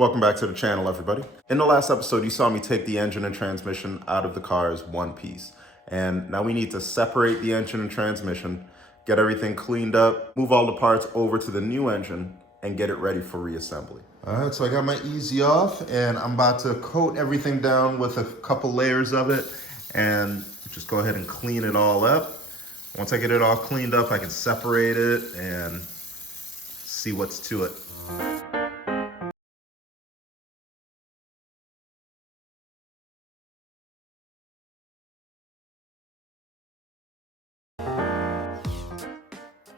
Welcome back to the channel, everybody. In the last episode, you saw me take the engine and transmission out of the car as one piece. And now we need to separate the engine and transmission, get everything cleaned up, move all the parts over to the new engine, and get it ready for reassembly. All right, so I got my easy off, and I'm about to coat everything down with a couple layers of it, and just go ahead and clean it all up. Once I get it all cleaned up, I can separate it and see what's to it.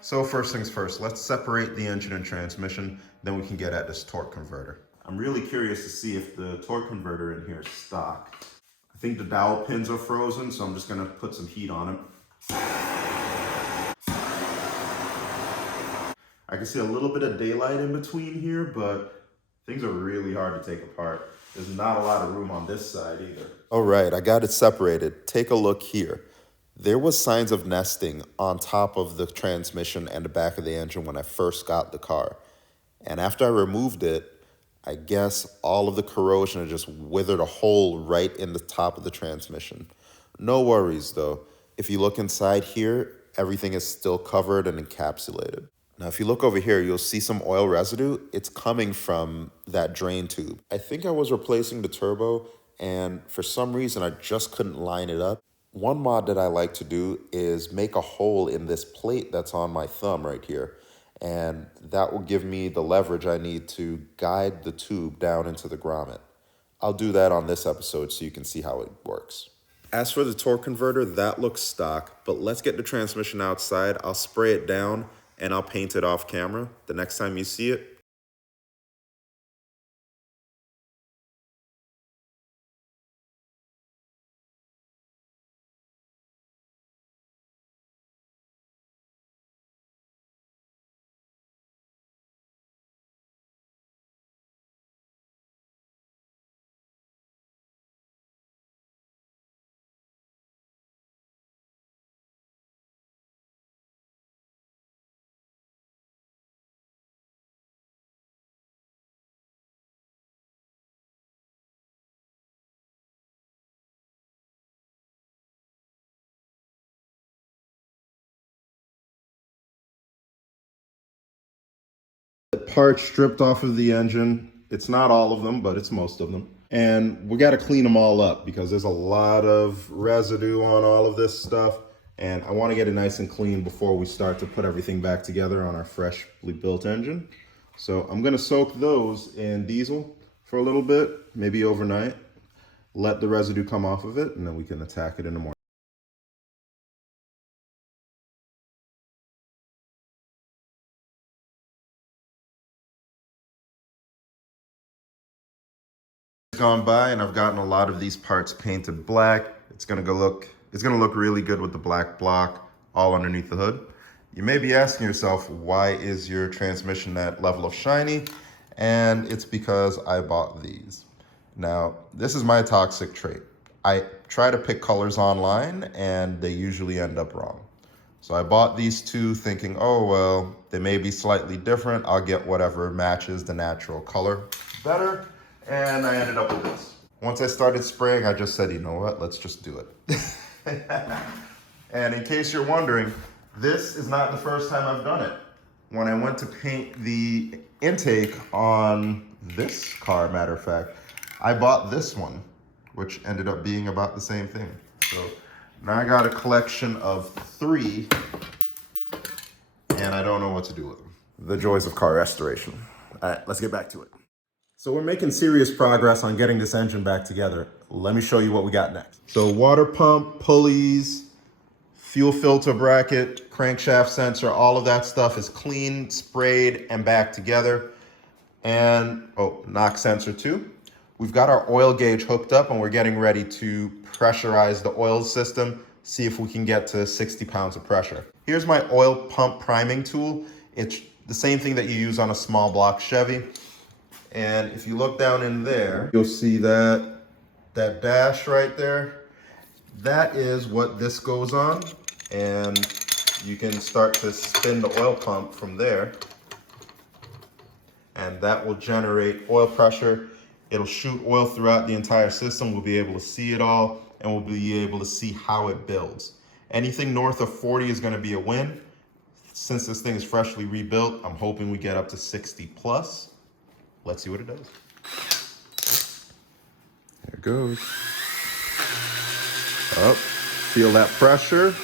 So first things first, let's separate the engine and transmission, then we can get at this torque converter. I'm really curious to see if the torque converter in here is stock. I think the dowel pins are frozen, so I'm just gonna put some heat on them. I can see a little bit of daylight in between here, but things are really hard to take apart. There's not a lot of room on this side either. All right, I got it separated. Take a look here. There was signs of nesting on top of the transmission and the back of the engine when I first got the car. And after I removed it, I guess all of the corrosion had just withered a hole right in the top of the transmission. No worries though. If you look inside here, everything is still covered and encapsulated. Now, if you look over here, you'll see some oil residue. It's coming from that drain tube. I think I was replacing the turbo, and for some reason, I just couldn't line it up. One mod that I like to do is make a hole in this plate that's on my thumb right here. And that will give me the leverage I need to guide the tube down into the grommet. I'll do that on this episode so you can see how it works. As for the torque converter, that looks stock, but let's get the transmission outside. I'll spray it down and I'll paint it off camera the next time you see it. Parts stripped off of the engine. It's not all of them, but it's most of them. And we got to clean them all up because there's a lot of residue on all of this stuff. And I want to get it nice and clean before we start to put everything back together on our freshly built engine. So I'm going to soak those in diesel for a little bit, maybe overnight. Let the residue come off of it, and then we can attack it in the morning. Gone by and I've gotten a lot of these parts painted black. It's gonna look really good with the black block all underneath the hood. You may be asking yourself, why is your transmission that level of shiny? And it's because I bought these. Now, this is my toxic trait. I try to pick colors online and they usually end up wrong. So I bought these two thinking, oh, well, they may be slightly different. I'll get whatever matches the natural color better. And I ended up with this. Once I started spraying, I just said, you know what, let's just do it. And in case you're wondering, this is not the first time I've done it. When I went to paint the intake on this car, matter of fact, I bought this one, which ended up being about the same thing. So now I got a collection of 3, and I don't know what to do with them. The joys of car restoration. All right, let's get back to it. So we're making serious progress on getting this engine back together. Let me show you what we got next. So water pump, pulleys, fuel filter bracket, crankshaft sensor, all of that stuff is clean, sprayed, and back together. And, knock sensor too. We've got our oil gauge hooked up and we're getting ready to pressurize the oil system, see if we can get to 60 pounds of pressure. Here's my oil pump priming tool. It's the same thing that you use on a small block Chevy. And if you look down in there, you'll see that dash right there. That is what this goes on. And you can start to spin the oil pump from there. and that will generate oil pressure. It'll shoot oil throughout the entire system. We'll be able to see it all, and we'll be able to see how it builds. Anything north of 40 is going to be a win. Since this thing is freshly rebuilt, I'm hoping we get up to 60 plus. Let's see what it does. There it goes. Up, feel that pressure.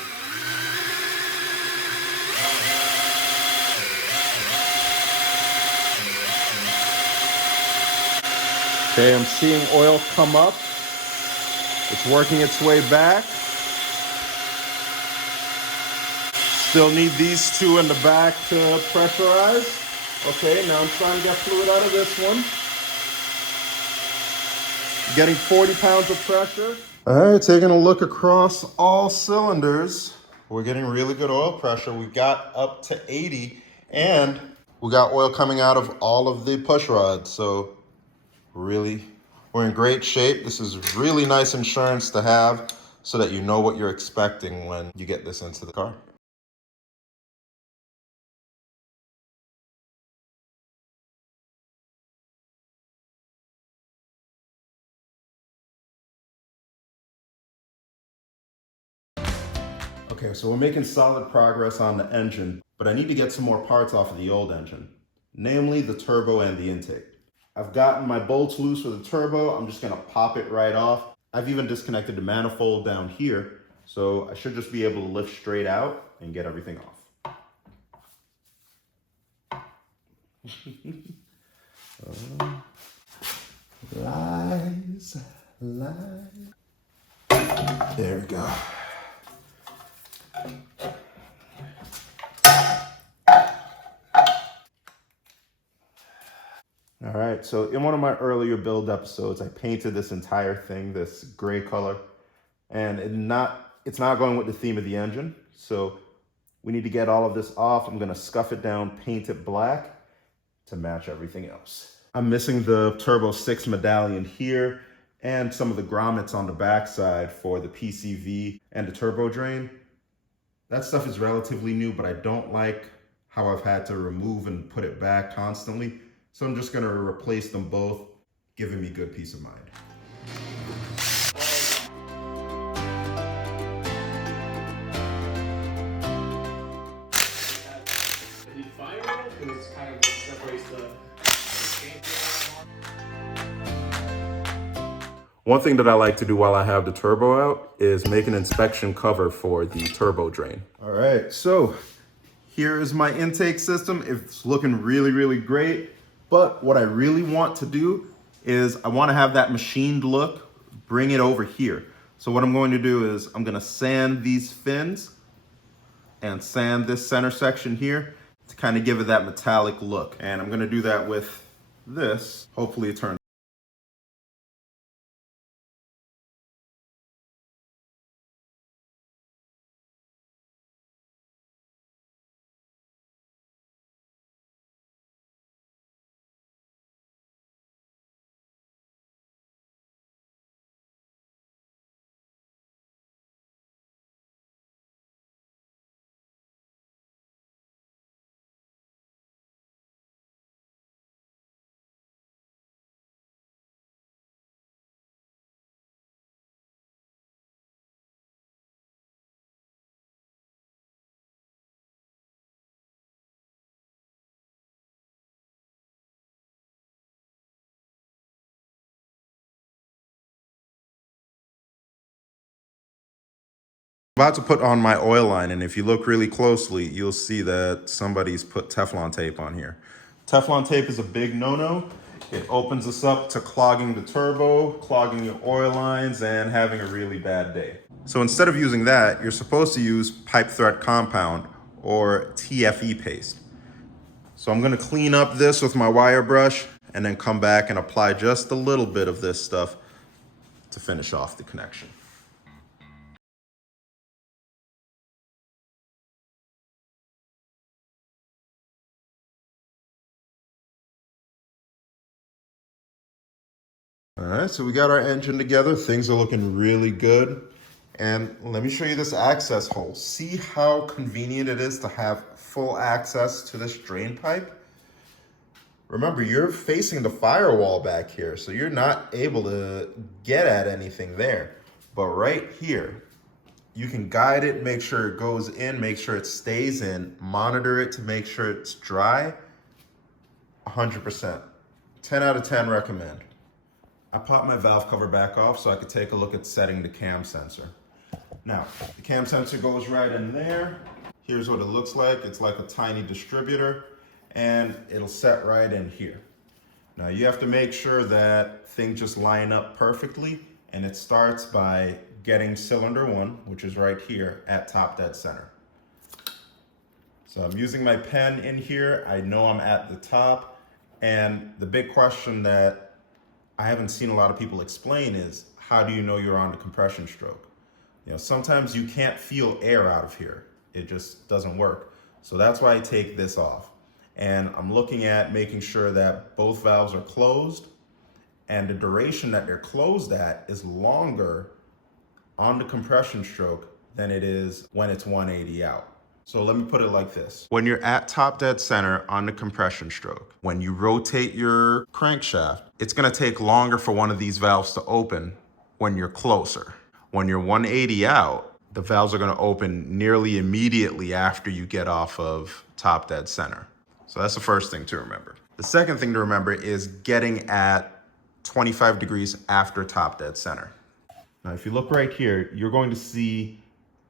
Okay, I'm seeing oil come up. It's working its way back. Still need these two in the back to pressurize. Okay, now I'm trying to get fluid out of this one. Getting 40 pounds of pressure. All right, taking a look across all cylinders. We're getting really good oil pressure. We got up to 80, and we got oil coming out of all of the push rods. So really, we're in great shape. This is really nice insurance to have so that you know what you're expecting when you get this into the car. Okay, so we're making solid progress on the engine, but I need to get some more parts off of the old engine, namely the turbo and the intake. I've gotten my bolts loose for the turbo. I'm just gonna pop it right off. I've even disconnected the manifold down here, so I should just be able to lift straight out and get everything off. Lies. There we go. All right, so in one of my earlier build episodes, I painted this entire thing this gray color, and it's not going with the theme of the engine. So we need to get all of this off. I'm gonna scuff it down, paint it black to match everything else. I'm missing the Turbo 6 medallion here and some of the grommets on the backside for the PCV and the turbo drain. That stuff is relatively new, but I don't like how I've had to remove and put it back constantly. So I'm just gonna replace them both, giving me good peace of mind. One thing that I like to do while I have the turbo out is make an inspection cover for the turbo drain. All right, so here is my intake system. It's looking really, really great. But what I really want to do is I want to have that machined look, bring it over here. So what I'm going to do is I'm going to sand these fins and sand this center section here to kind of give it that metallic look. And I'm going to do that with this. Hopefully it turns. About to put on my oil line, and if you look really closely, you'll see that somebody's put Teflon tape on here. Teflon tape is a big no-no. It opens us up to clogging the turbo, clogging your oil lines, and having a really bad day. So instead of using that, you're supposed to use pipe thread compound or TFE paste. So I'm gonna clean up this with my wire brush and then come back and apply just a little bit of this stuff to finish off the connection. All right, so we got our engine together. Things are looking really good. And let me show you this access hole. See how convenient it is to have full access to this drain pipe? Remember, you're facing the firewall back here, so you're not able to get at anything there. But right here, you can guide it, make sure it goes in, make sure it stays in, monitor it to make sure it's dry. 100%. 10 out of 10 recommend. I popped my valve cover back off so I could take a look at setting the cam sensor. Now, the cam sensor goes right in there. Here's what it looks like. It's like a tiny distributor, and it'll set right in here. Now you have to make sure that things just line up perfectly, and it starts by getting cylinder 1, which is right here at top dead center. So I'm using my pen in here. I know I'm at the top, and the big question that I haven't seen a lot of people explain is, how do you know you're on the compression stroke? You know, sometimes you can't feel air out of here. It just doesn't work. So that's why I take this off. And I'm looking at making sure that both valves are closed, and the duration that they're closed at is longer on the compression stroke than it is when it's 180 out. So let me put it like this. When you're at top dead center on the compression stroke, when you rotate your crankshaft, it's gonna take longer for one of these valves to open when you're closer. When you're 180 out, the valves are gonna open nearly immediately after you get off of top dead center. So that's the first thing to remember. The second thing to remember is getting at 25 degrees after top dead center. Now, if you look right here, you're going to see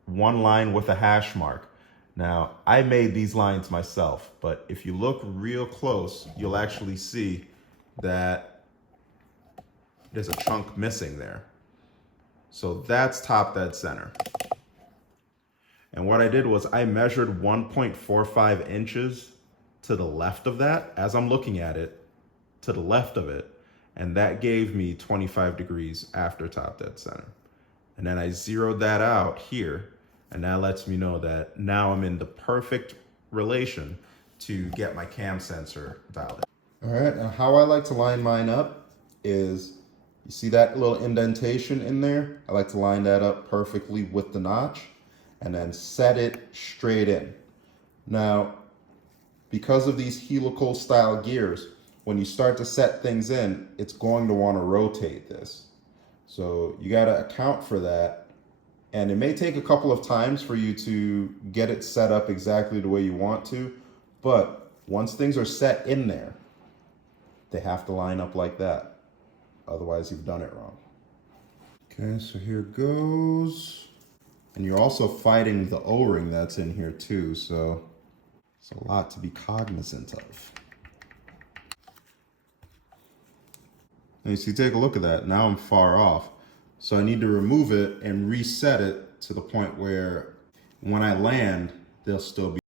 one line with a hash mark. Now, I made these lines myself, but if you look real close, you'll actually see that there's a chunk missing there. So that's top dead center. And what I did was I measured 1.45 inches to the left of that, as I'm looking at it, to the left of it, and that gave me 25 degrees after top dead center. And then I zeroed that out here, and that lets me know that now I'm in the perfect relation to get my cam sensor dialed in. All right, now how I like to line mine up is, you see that little indentation in there? I like to line that up perfectly with the notch and then set it straight in. Now, because of these helical style gears, when you start to set things in, it's going to want to rotate this. So you got to account for that. And it may take a couple of times for you to get it set up exactly the way you want to. But once things are set in there, they have to line up like that. Otherwise, you've done it wrong. Okay, so here goes. And you're also fighting the O-ring that's in here too. So it's a lot to be cognizant of. And so you take a look at that. Now I'm far off. So I need to remove it and reset it to the point where when I land, they'll still be.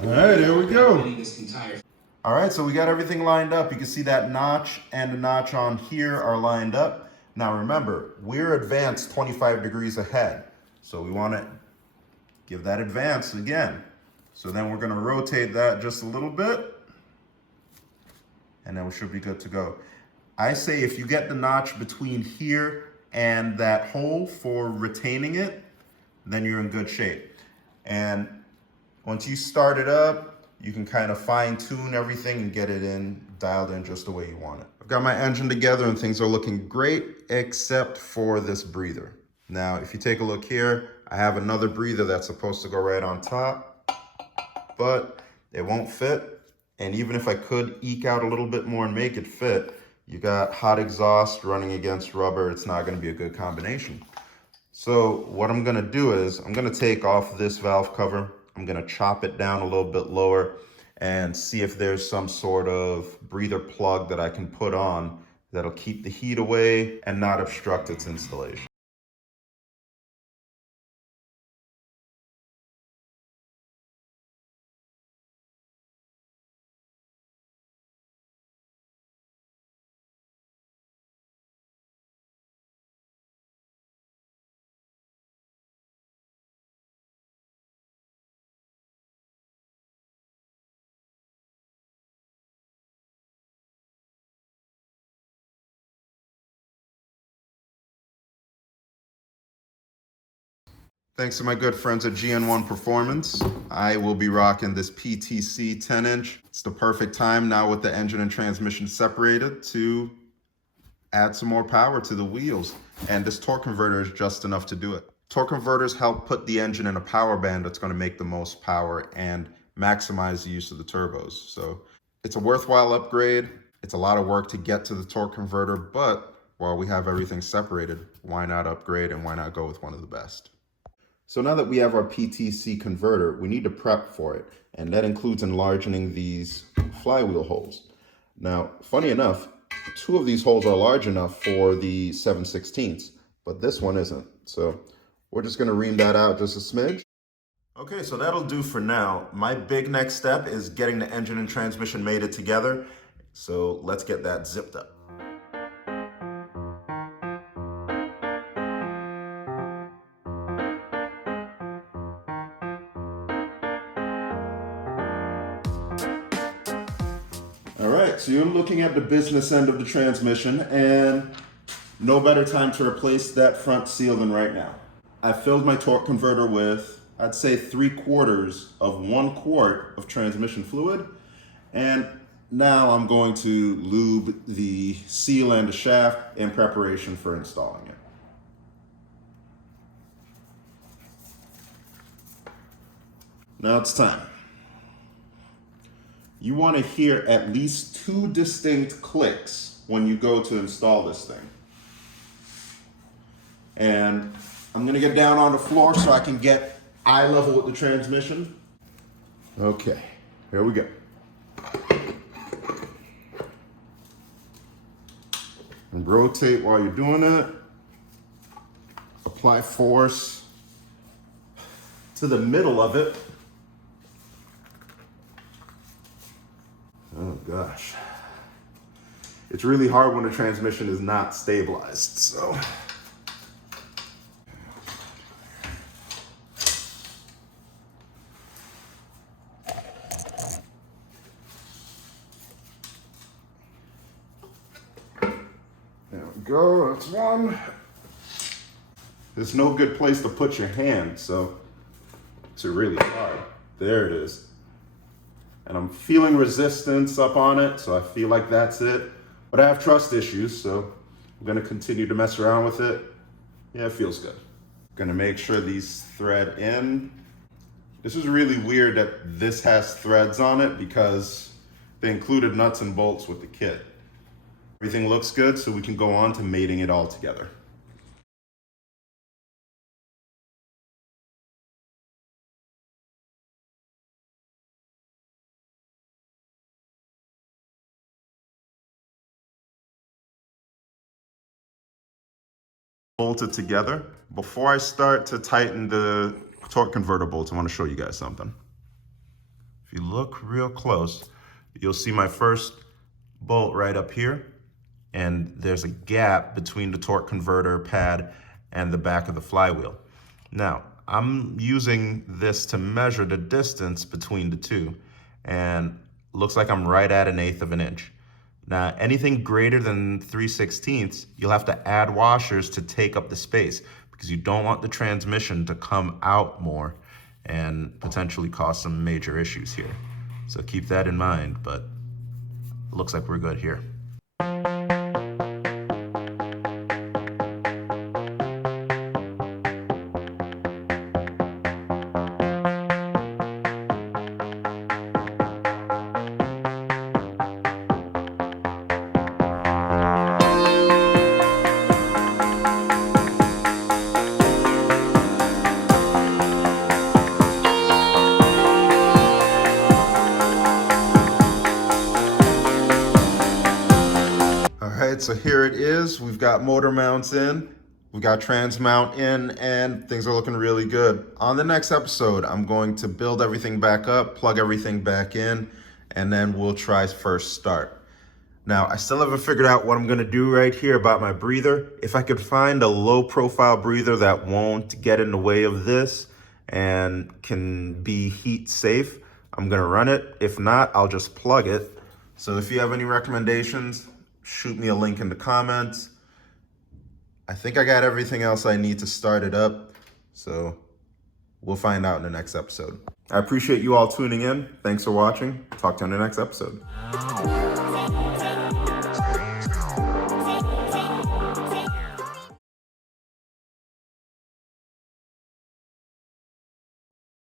All right, here we go. All right, so we got everything lined up. You can see that notch and the notch on here are lined up. Now remember, we're advanced 25 degrees ahead. So we want to give that advance again. So then we're going to rotate that just a little bit, and then we should be good to go. I say if you get the notch between here and that hole for retaining it, then you're in good shape. And once you start it up, you can kind of fine tune everything and get it in, dialed in just the way you want it. I've got my engine together and things are looking great, except for this breather. Now, if you take a look here, I have another breather that's supposed to go right on top, but it won't fit. And even if I could eke out a little bit more and make it fit, you got hot exhaust running against rubber. It's not gonna be a good combination. So what I'm gonna do is I'm gonna take off this valve cover. I'm gonna chop it down a little bit lower and see if there's some sort of breather plug that I can put on that'll keep the heat away and not obstruct its installation. Thanks to my good friends at GN1 Performance, I will be rocking this PTC 10-inch. It's the perfect time now with the engine and transmission separated to add some more power to the wheels. And this torque converter is just enough to do it. Torque converters help put the engine in a power band that's going to make the most power and maximize the use of the turbos. So it's a worthwhile upgrade. It's a lot of work to get to the torque converter, but while we have everything separated, why not upgrade and why not go with one of the best? So now that we have our PTC converter, we need to prep for it, and that includes enlarging these flywheel holes. Now, funny enough, 2 of these holes are large enough for the 7/16, but this one isn't. So we're just gonna ream that out just a smidge. Okay, so that'll do for now. My big next step is getting the engine and transmission mated together. So let's get that zipped up. All right, so you're looking at the business end of the transmission, and no better time to replace that front seal than right now. I filled my torque converter with, I'd say 3/4 of 1 quart of transmission fluid, and now I'm going to lube the seal and the shaft in preparation for installing it. Now it's time. You want to hear at least 2 distinct clicks when you go to install this thing. And I'm gonna get down on the floor so I can get eye level with the transmission. Okay, here we go. And rotate while you're doing it. Apply force to the middle of it. Oh gosh. It's really hard when the transmission is not stabilized, so. There we go, that's one. There's no good place to put your hand, so it's really hard. There it is. And I'm feeling resistance up on it, so I feel like that's it. But I have trust issues, so I'm gonna continue to mess around with it. Yeah, it feels good. Gonna make sure these thread in. This is really weird that this has threads on it because they included nuts and bolts with the kit. Everything looks good, so we can go on to mating it all together. Bolted together. Before I start to tighten the torque converter bolts, I want to show you guys something. If you look real close, you'll see my first bolt right up here, and there's a gap between the torque converter pad and the back of the flywheel. Now, I'm using this to measure the distance between the two, and looks like I'm right at 1/8 of an inch. Now, anything greater than 3/16, you'll have to add washers to take up the space because you don't want the transmission to come out more and potentially cause some major issues here. So keep that in mind, but it looks like we're good here. So here it is. We've got motor mounts in, we got trans mount in, and things are looking really good. On the next episode, I'm going to build everything back up, plug everything back in, and then we'll try first start. Now, I still haven't figured out what I'm gonna do right here about my breather. If I could find a low profile breather that won't get in the way of this and can be heat safe, I'm gonna run it. If not, I'll just plug it. So if you have any recommendations, shoot me a link in the comments. I think I got everything else I need to start it up. So We'll find out in the next episode. I appreciate you all tuning in. Thanks for watching. Talk to you in the next episode.